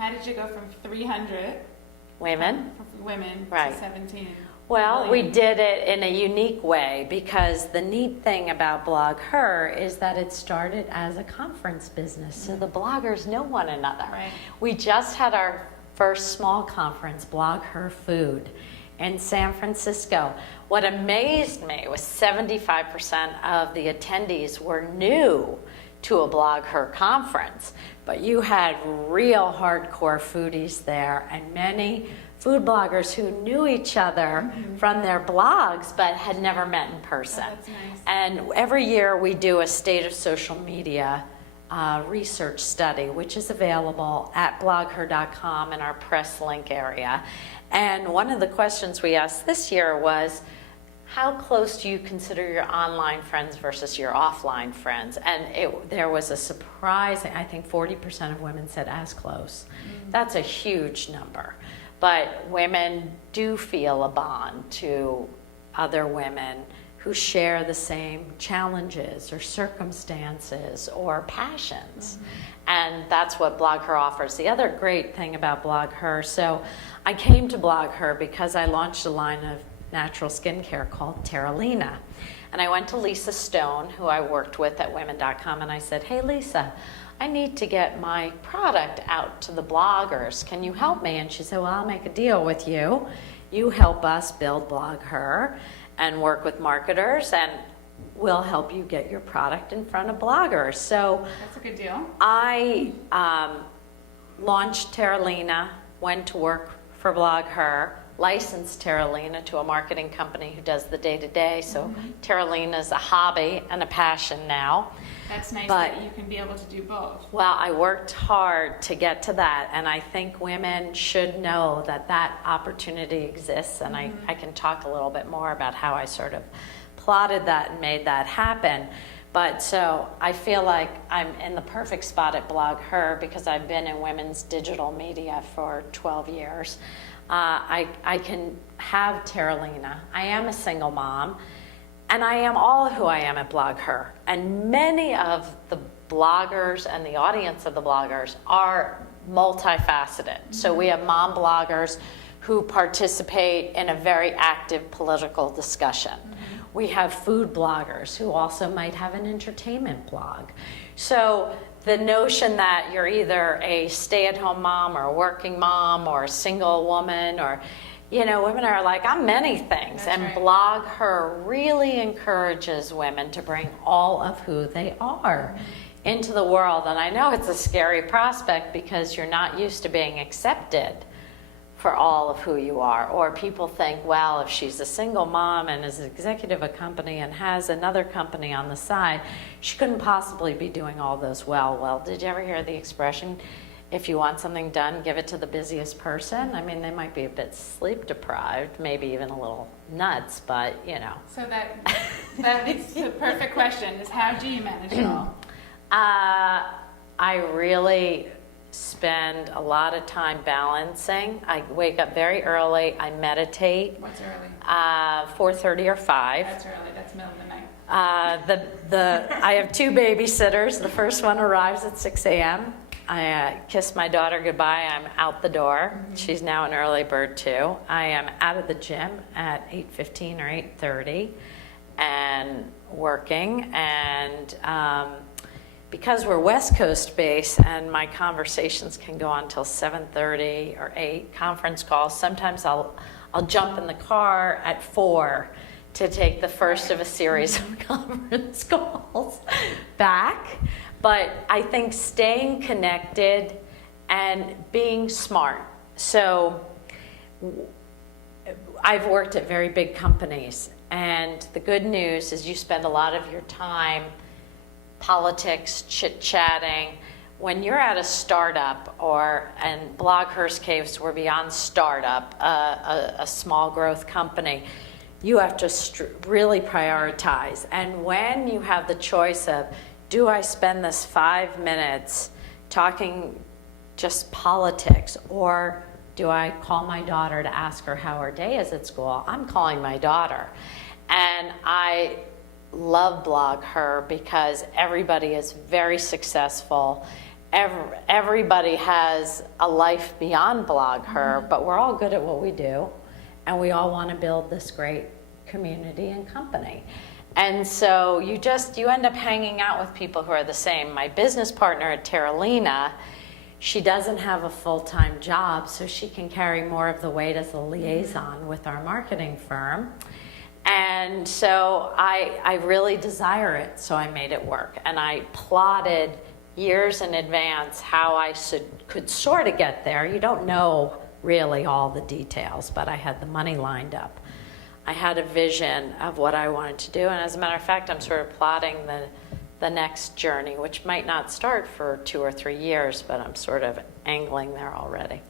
How did you go from 300 women to 17? Well, we did it in a unique way because the neat thing about Blogher is that it started as a conference business. So the bloggers know one another. Right. We just had our first small conference, Blogher Food, in San Francisco. What amazed me was 75% of the attendees were new to a Blogher conference, but you had real hardcore foodies there and many food bloggers who knew each other from their blogs but had never met in person. Oh, that's nice. And every year we do a state of social media research study, which is available at blogher.com in our press link area. And one of the questions we asked this year was, how close do you consider your online friends versus your offline friends? And there was a surprising, I think 40% of women said as close. That's a huge number. But women do feel a bond to other women who share the same challenges or circumstances or passions. And that's what Blogher offers. The other great thing about Blogher, so I came to Blogher because I launched a line of natural skincare called Terralina. And I went to Lisa Stone, who I worked with at women.com, and I said, hey Lisa, I need to get my product out to the bloggers. Can you help me? And she said, well, I'll make a deal with you. You help us build Blogher and work with marketers, and we'll help you get your product in front of bloggers. So that's a good deal. I launched Terralina, went to work for Blogher, licensed Terralina to a marketing company who does the day-to-day. So Terralina is a hobby and a passion now. That's nice that you can be able to do both. Well, I worked hard to get to that, and I think women should know that that opportunity exists, and I can talk a little bit more about how I sort of plotted that and made that happen. But so I feel like I'm in the perfect spot at Blogher because I've been in women's digital media for 12 years. I can have Terralina. I am a single mom, and I am all who I am at Blogher. And many of the bloggers and the audience of the bloggers are multifaceted. So we have mom bloggers who participate in a very active political discussion. We have food bloggers who also might have an entertainment blog. So the notion that you're either a stay-at-home mom or a working mom or a single woman, or, you know, women are like, I'm many things. That's and right. Blogher really encourages women to bring all of who they are into the world. And I know it's a scary prospect because you're not used to being accepted for all of who you are. Or people think, well, if she's a single mom and is an executive of a company and has another company on the side, she couldn't possibly be doing all those well. Well, did you ever hear the expression, if you want something done, give it to the busiest person? I mean, they might be a bit sleep deprived, maybe even a little nuts, but you know. So that is the perfect question, is how do you manage it all? I really spend a lot of time balancing. I wake up very early. I meditate. What's early? 4:30 or 5. That's early. That's middle of the night. I have 2 babysitters. The first one arrives at 6 a.m. I kiss my daughter goodbye. I'm out the door. She's now an early bird too. I am out of the gym at 8:15 or 8:30 and working. And because we're West Coast based and my conversations can go on till 7:30 or 8 conference calls, sometimes I'll jump in the car at 4 to take the first of a series of conference calls back. But I think staying connected and being smart. So I've worked at very big companies, and the good news is you spend a lot of your time politics, chit-chatting. When you're at a startup, and Blogher's case, we're beyond startup, a small growth company, you have to really prioritize. And when you have the choice of, do I spend this 5 minutes talking just politics, or do I call my daughter to ask her how her day is at school? I'm calling my daughter. And I love Blogher because everybody is very successful everybody has a life beyond Blogher, but we're all good at what we do, and we all want to build this great community and company. And so you end up hanging out with people who are the same. My business partner at Terralina, she doesn't have a full-time job, so she can carry more of the weight as a liaison with our marketing firm. And so I really desire it, so I made it work. And I plotted years in advance how I could sort of get there. You don't know really all the details, but I had the money lined up. I had a vision of what I wanted to do, and as a matter of fact, I'm sort of plotting the next journey, which might not start for 2 or 3 years, but I'm sort of angling there already.